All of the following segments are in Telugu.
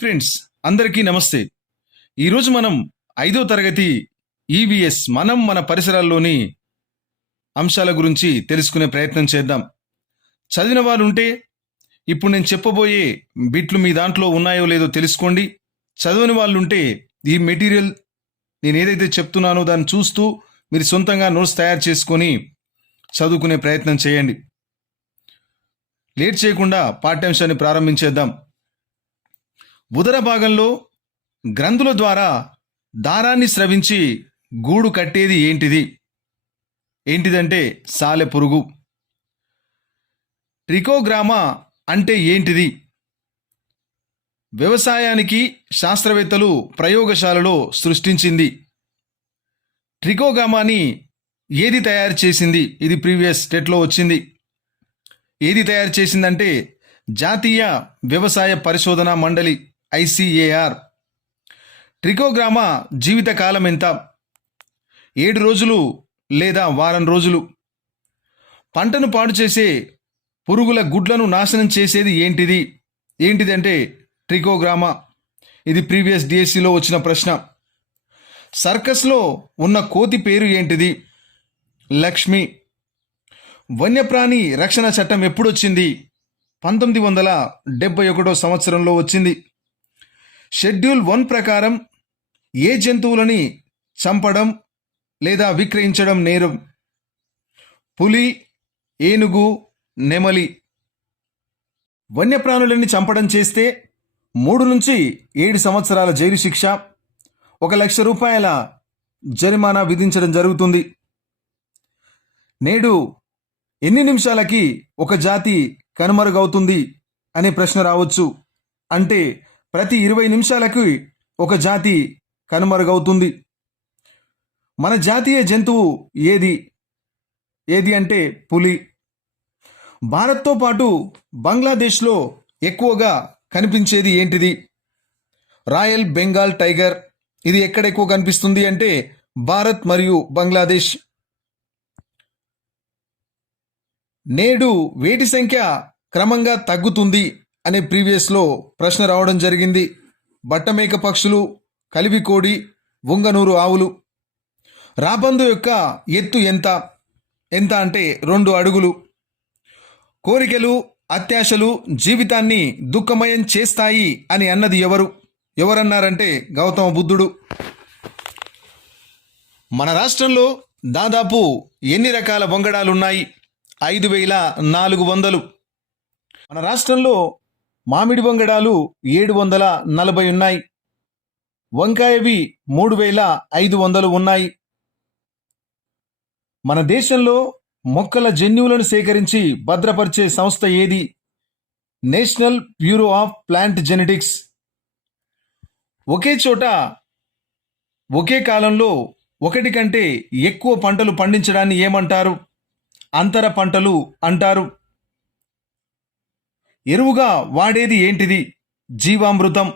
ఫ్రెండ్స్, అందరికీ నమస్తే. ఈరోజు మనం 5వ తరగతి ఈవీఎస్ మన పరిసరాల్లోని అంశాల గురించి తెలుసుకునే ప్రయత్నం చేద్దాం. చదివిన వారు ఉంటే ఇప్పుడు నేను చెప్పబోయే బిట్లు మీ దాంట్లో ఉన్నాయో లేదో తెలుసుకోండి. చదవని వాళ్ళు ఉంటే ఈ మెటీరియల్ నేను ఏదైతే చెప్తున్నానో దాన్ని చూస్తూ మీరు సొంతంగా నోట్స్ తయారు చేసుకొని చదువుకునే ప్రయత్నం చేయండి. లేట్ చేయకుండా పాఠ్యాంశాన్ని ప్రారంభించేద్దాం. ఉదర భాగంలో గ్రంథుల ద్వారా దారాన్ని స్రవించి గూడు కట్టేది ఏంటిదంటే సాలెపురుగు. ట్రికోగ్రామా అంటే ఏంటిది? వ్యవసాయానికి శాస్త్రవేత్తలు ప్రయోగశాలలో సృష్టించింది. ట్రికోగ్రామాని ఏది తయారు చేసింది? ఇది ప్రీవియస్ స్టేట్లో వచ్చింది. ఏది తయారు చేసిందంటే జాతీయ వ్యవసాయ పరిశోధన మండలి ICAR. ట్రికోగ్రామా జీవితకాలం ఎంత? 7 రోజులు లేదా వారం రోజులు. పంటను పాడు చేసే పురుగుల గుడ్లను నాశనం చేసేది ఏంటిదంటే ట్రికోగ్రామా. ఇది ప్రీవియస్ DSCలో వచ్చిన ప్రశ్న. సర్కస్లో ఉన్న కోతి పేరు ఏంటిది? లక్ష్మి. వన్యప్రాణి రక్షణ చట్టం ఎప్పుడొచ్చింది? 1971 సంవత్సరంలో వచ్చింది. షెడ్యూల్ 1 ప్రకారం ఏ జంతువులని చంపడం లేదా విక్రయించడం నేరం? పులి, ఏనుగు, నెమలి. వన్యప్రాణులని చంపడం చేస్తే 3 నుంచి 7 సంవత్సరాల జైలు శిక్ష, 1 లక్ష రూపాయల జరిమానా విధించడం జరుగుతుంది. నేడు ఎన్ని నిమిషాలకి ఒక జాతి కనుమరుగవుతుంది అనే ప్రశ్న రావచ్చు. అంటే ప్రతి 20 నిమిషాలకు ఒక జాతి కనుమరుగవుతుంది. మన జాతీయ జంతువు ఏది అంటే పులి. భారత్తో పాటు బంగ్లాదేశ్లో ఎక్కువగా కనిపించేది ఏంటిది? Royal Bengal tiger. ఇది ఎక్కడ ఎక్కువ కనిపిస్తుంది అంటే భారత్ మరియు బంగ్లాదేశ్. నేడు వేటి సంఖ్య క్రమంగా తగ్గుతుంది అనే ప్రీవియస్లో ప్రశ్న రావడం జరిగింది. బట్టమేక పక్షులు, కలివికోడి, ఉంగనూరు ఆవులు. రాబందు యొక్క ఎత్తు ఎంత అంటే 2 అడుగులు. కోరికలు, అత్యాశలు జీవితాన్ని దుఃఖమయం చేస్తాయి అని అన్నది ఎవరన్నారంటే గౌతమ బుద్ధుడు. మన రాష్ట్రంలో దాదాపు ఎన్ని రకాల వంగడాలున్నాయి? 5400. మన రాష్ట్రంలో మామిడి వంగడాలు 740 ఉన్నాయి. వంకాయవి 3500 ఉన్నాయి. మన దేశంలో మొక్కల జన్యువులను సేకరించి భద్రపరిచే సంస్థ ఏది? National bureau of plant genetics. ఒకే చోట ఒకే కాలంలో ఒకటి కంటే ఎక్కువ పంటలు పండించడాన్ని ఏమంటారు? అంతర పంటలు అంటారు. ఎరువుగా వాడేది ఏంటిది? జీవామృతం.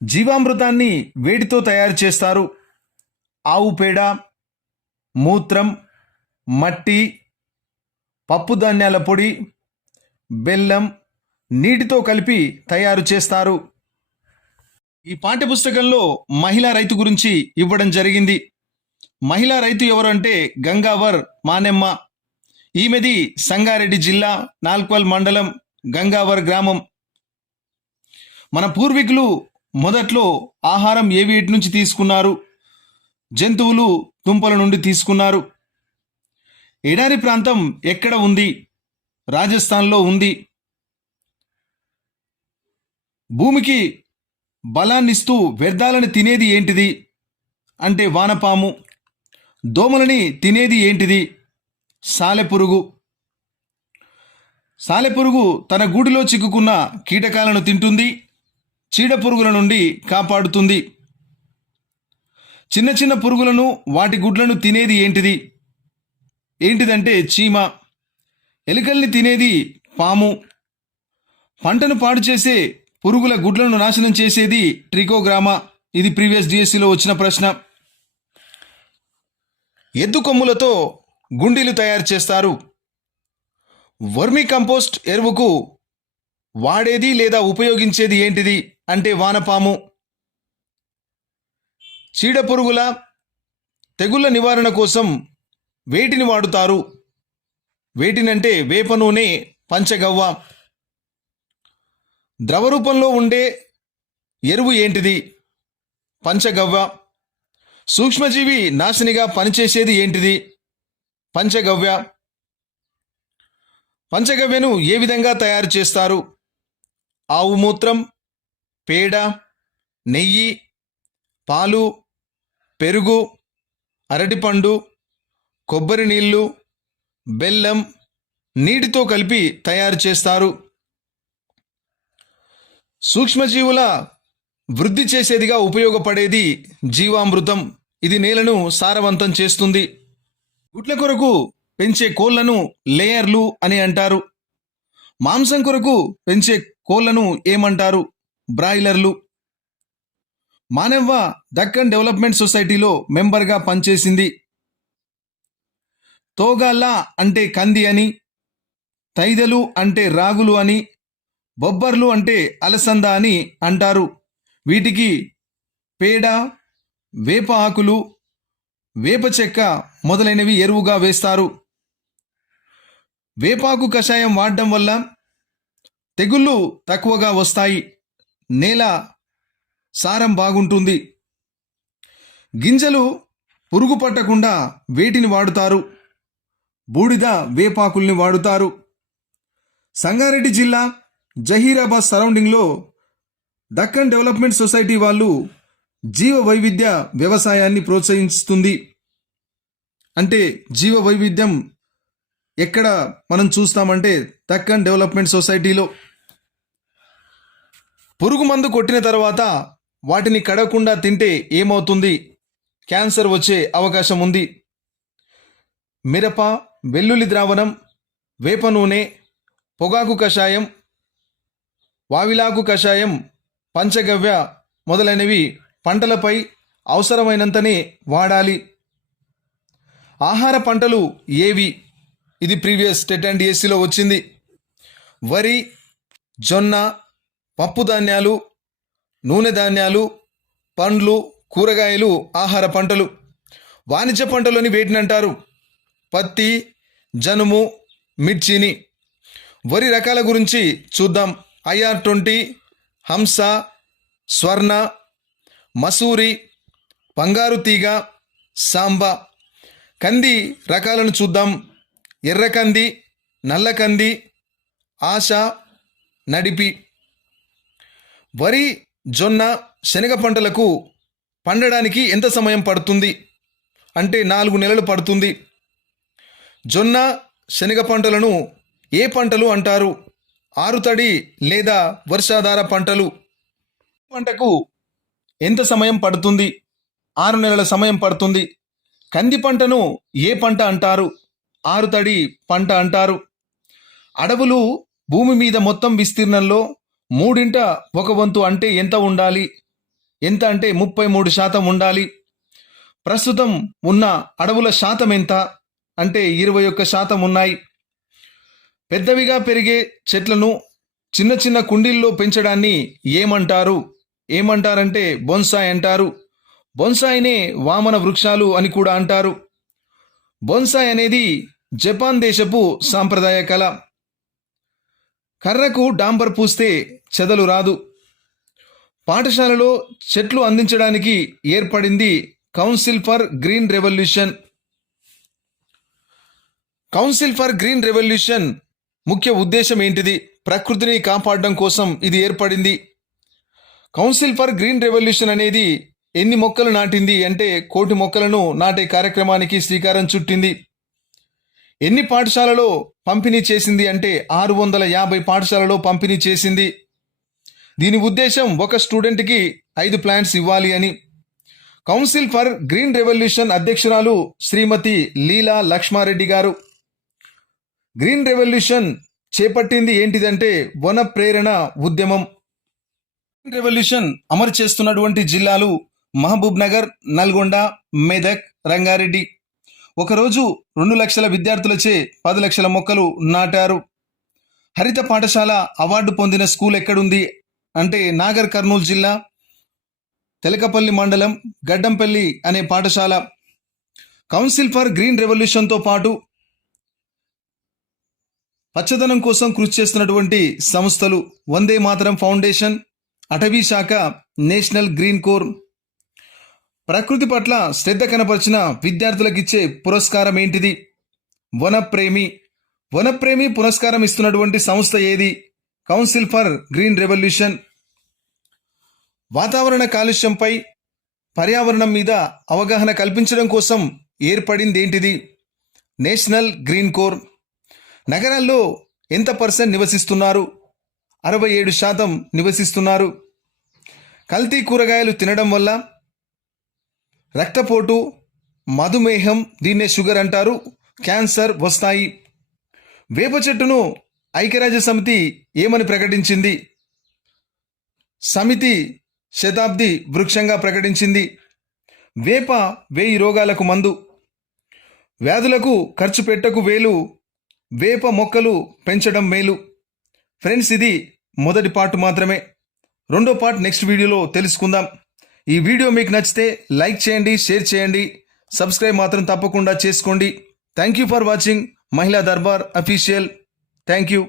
జీవామృతాన్ని వేటితో తయారు చేస్తారు? ఆవు పేడ, మూత్రం, మట్టి, పప్పు ధాన్యాల పొడి, బెల్లం, నీటితో కలిపి తయారు చేస్తారు. ఈ పాఠ్యపుస్తకంలో మహిళా రైతు గురించి ఇవ్వడం జరిగింది. మహిళా రైతు ఎవరు అంటే గంగావర్ మానెమ్మ. ఈమెది సంగారెడ్డి జిల్లా నాల్క్వల్ మండలం గంగావర్ గ్రామం. మన పూర్వీకులు మొదట్లో ఆహారం ఏవిటి నుంచి తీసుకున్నారు? జంతువులు, దుంపల నుండి తీసుకున్నారు. ఎడారి ప్రాంతం ఎక్కడ ఉంది? రాజస్థాన్లో ఉంది. భూమికి బలాన్నిస్తూ వ్యర్థాలను తినేది ఏంటిది అంటే వానపాము. దోమలని తినేది ఏంటిది? సాలెపురుగు. సాలెపురుగు తన గూటిలో చిక్కుకున్న కీటకాలను తింటుంది, చీడపురుగుల నుండి కాపాడుతుంది. చిన్న చిన్న పురుగులను, వాటి గుడ్లను తినేది ఏంటిదంటే చీమ. ఎలుకల్ని తినేది పాము. పంటను పాడు చేసే పురుగుల గుడ్లను నాశనం చేసేది ట్రికోగ్రామా. ఇది ప్రీవియస్ DSCలో వచ్చిన ప్రశ్న. ఎద్దు కొమ్ములతో గుండీలు తయారు చేస్తారు. వర్మీ కంపోస్ట్ ఎరువుకు వాడేది లేదా ఉపయోగించేది ఏంటిది అంటే వానపాము. చీడపురుగుల తెగుళ్ల నివారణ కోసం వేటిని వాడుతారు? వేటినంటే వేప నూనె, పంచగవ్వ. ద్రవ రూపంలో ఉండే ఎరువు ఏంటిది? పంచగవ్వ. సూక్ష్మజీవి నాశనిగా పనిచేసేది ఏంటిది? పంచగవ్య. పంచగవ్యను ఏ విధంగా తయారు చేస్తారు? ఆవు మూత్రం, పేడ, నెయ్యి, పాలు, పెరుగు, అరటిపండు, కొబ్బరి నీళ్ళు, బెల్లం, నీటితో కలిపి తయారు చేస్తారు. సూక్ష్మజీవుల వృద్ధి చేసేదిగా ఉపయోగపడేది జీవామృతం. ఇది నేలను సారవంతం చేస్తుంది. గుడ్ల కొరకు పెంచే కోళ్లను లేయర్లు అని అంటారు. మాంసం కొరకు పెంచే కోళ్లను ఏమంటారు? బ్రాయిలర్లు. మానవ్వ దక్కన్ డెవలప్మెంట్ సొసైటీలో మెంబర్గా పనిచేసింది. తోగాళ్ళ అంటే కంది అని, తైదలు అంటే రాగులు అని, బొబ్బర్లు అంటే అలసంద అని అంటారు. వీటికి పేడ, వేప ఆకులు, వేప చెక్క మొదలైనవి ఎరువుగా వేస్తారు. వేపాకు కషాయం వాడడం వల్ల తెగుళ్ళు తక్కువగా వస్తాయి. నేల సారం బాగుంటుంది. గింజలు పురుగు పట్టకుండా వేటిని వాడుతారు? బూడిద వేపాకుల్ని వాడుతారు. సంగారెడ్డి జిల్లా జహీరాబాద్ సరౌండింగ్లో దక్కన్ డెవలప్మెంట్ సొసైటీ వాళ్ళు జీవ వైవిధ్య వ్యవసాయాన్ని ప్రోత్సహిస్తుంది. అంటే జీవ వైవిధ్యం ఎక్కడ మనం చూస్తామంటే దక్కన్ డెవలప్మెంట్ సొసైటీలో. పురుగు మందు కొట్టిన తర్వాత వాటిని కడగకుండా తింటే ఏమవుతుంది? క్యాన్సర్ వచ్చే అవకాశం ఉంది. మిరప, వెల్లుల్లి ద్రావణం, వేప నూనె, పొగాకు కషాయం, వావిలాకు కషాయం, పంచగవ్య మొదలైనవి పంటలపై అవసరమైనంతనే వాడాలి. ఆహార పంటలు ఏవి? ఇది ప్రీవియస్ టెట్ అండ్ డిఎస్సిలో వచ్చింది. వరి, జొన్న, పప్పు ధాన్యాలు, నూనె ధాన్యాలు, పండ్లు, కూరగాయలు ఆహార పంటలు. వాణిజ్య పంటలని వేటిని అంటారు? పత్తి, జనుము, మిర్చిని. వరి రకాల గురించి చూద్దాం. IR20, హంస, స్వర్ణ, మసూరి, బంగారు తీగ, సాంబా. కంది రకాలను చూద్దాం. ఎర్రకంది, నల్లకంది, ఆశ, నడిపి. వరి, జొన్న, శనగ పంటలకు పండడానికి ఎంత సమయం పడుతుంది అంటే 4 నెలలు పడుతుంది. జొన్న, శనగ పంటలను ఏ పంటలు అంటారు? ఆరుతడి లేదా వర్షాధార పంటలు. పంటకు ఎంత సమయం పడుతుంది? 6 నెలల సమయం పడుతుంది. కంది పంటను ఏ పంట అంటారు? ఆరుతడి పంట అంటారు. అడవులు భూమి మీద మొత్తం విస్తీర్ణంలో 1/3 అంటే ఎంత ఉండాలి? ఎంత అంటే 33% ఉండాలి. ప్రస్తుతం ఉన్న అడవుల శాతం ఎంత అంటే 21% ఉన్నాయి. పెద్దవిగా పెరిగే చెట్లను చిన్న చిన్న కుండీల్లో పెంచడాన్ని ఏమంటారంటే బొన్సాయ్ అంటారు. బొన్సాయినే వామన వృక్షాలు అని కూడా అంటారు. బొన్సాయ్ అనేది జపాన్ దేశపు సాంప్రదాయ కళ. కర్రకు డాంబర్ పూస్తే చెదలు రాదు. పాఠశాలలో చెట్లు అందించడానికి ఏర్పడింది council for green revolution. Council for green revolution ముఖ్య ఉద్దేశం ఏంటిది? ప్రకృతిని కాపాడడం కోసం ఇది ఏర్పడింది. కౌన్సిల్ ఫర్ గ్రీన్ రెవల్యూషన్ అనేది ఎన్ని మొక్కలు నాటింది అంటే 1 కోటి మొక్కలను నాటే కార్యక్రమానికి శ్రీకారం చుట్టింది. ఎన్ని పాఠశాలలో పంపిణీ చేసింది అంటే 650 పాఠశాలలో పంపిణీ చేసింది. దీని ఉద్దేశం ఒక స్టూడెంట్కి 5 ప్లాంట్స్ ఇవ్వాలి అని. కౌన్సిల్ ఫర్ గ్రీన్ రెవల్యూషన్ అధ్యక్షురాలు శ్రీమతి లీలా లక్ష్మారెడ్డి గారు. గ్రీన్ రెవల్యూషన్ చేపట్టింది ఏంటిదంటే వన ప్రేరణ ఉద్యమం. గ్రీన్ రెవల్యూషన్ అమలు చేస్తున్నటువంటి జిల్లాలు మహబూబ్ నగర్, నల్గొండ, మెదక్, రంగారెడ్డి. ఒకరోజు 2 లక్షల విద్యార్థులచే 10 లక్షల మొక్కలు నాటారు. హరిత పాఠశాల అవార్డు పొందిన స్కూల్ ఎక్కడుంది అంటే నాగర్ కర్నూలు జిల్లా తెలకపల్లి మండలం గడ్డంపల్లి అనే పాఠశాల. కౌన్సిల్ ఫర్ గ్రీన్ రెవల్యూషన్తో పాటు పచ్చదనం కోసం కృషి చేస్తున్నటువంటి సంస్థలు వందే మాతరం ఫౌండేషన్, అటవీ శాఖ, నేషనల్ గ్రీన్ కోర్. ప్రకృతి పట్ల శ్రద్ధ కనపరిచిన విద్యార్థులకు ఇచ్చే పురస్కారం ఏంటిది? వనప్రేమి. వనప్రేమి పురస్కారం ఇస్తున్నటువంటి సంస్థ ఏది? Council for green revolution. వాతావరణ కాలుష్యంపై, పర్యావరణం మీద అవగాహన కల్పించడం కోసం ఏర్పడింది ఏంటిది? National green core. నగరాల్లో ఎంత % నివసిస్తున్నారు? 67% నివసిస్తున్నారు. కల్తీ కూరగాయలు తినడం వల్ల రక్తపోటు, మధుమేహం, దీన్నే షుగర్ అంటారు, క్యాన్సర్ వస్తాయి. వేప చెట్టును ఐక్యరాజ్య సమితి ఏమని ప్రకటించింది? సమితి శతాబ్ది వృక్షంగా ప్రకటించింది. వేప 1000 రోగాలకు మందు. వ్యాధులకు ఖర్చు పెట్టకు వేలు, వేప మొక్కలు పెంచడం మేలు. ఫ్రెండ్స్, ఇది మొదటి పార్ట్ మాత్రమే. రెండో పార్ట్ నెక్స్ట్ వీడియోలో తెలుసుకుందాం. ఈ వీడియో మీకు నచ్చితే లైక్ చేయండి, షేర్ చేయండి, సబ్స్క్రైబ్ మాత్రం తప్పకుండా చేసుకోండి. థ్యాంక్ యూ ఫర్ వాచింగ్ మహిళా దర్బార్ అఫీషియల్. Thank you.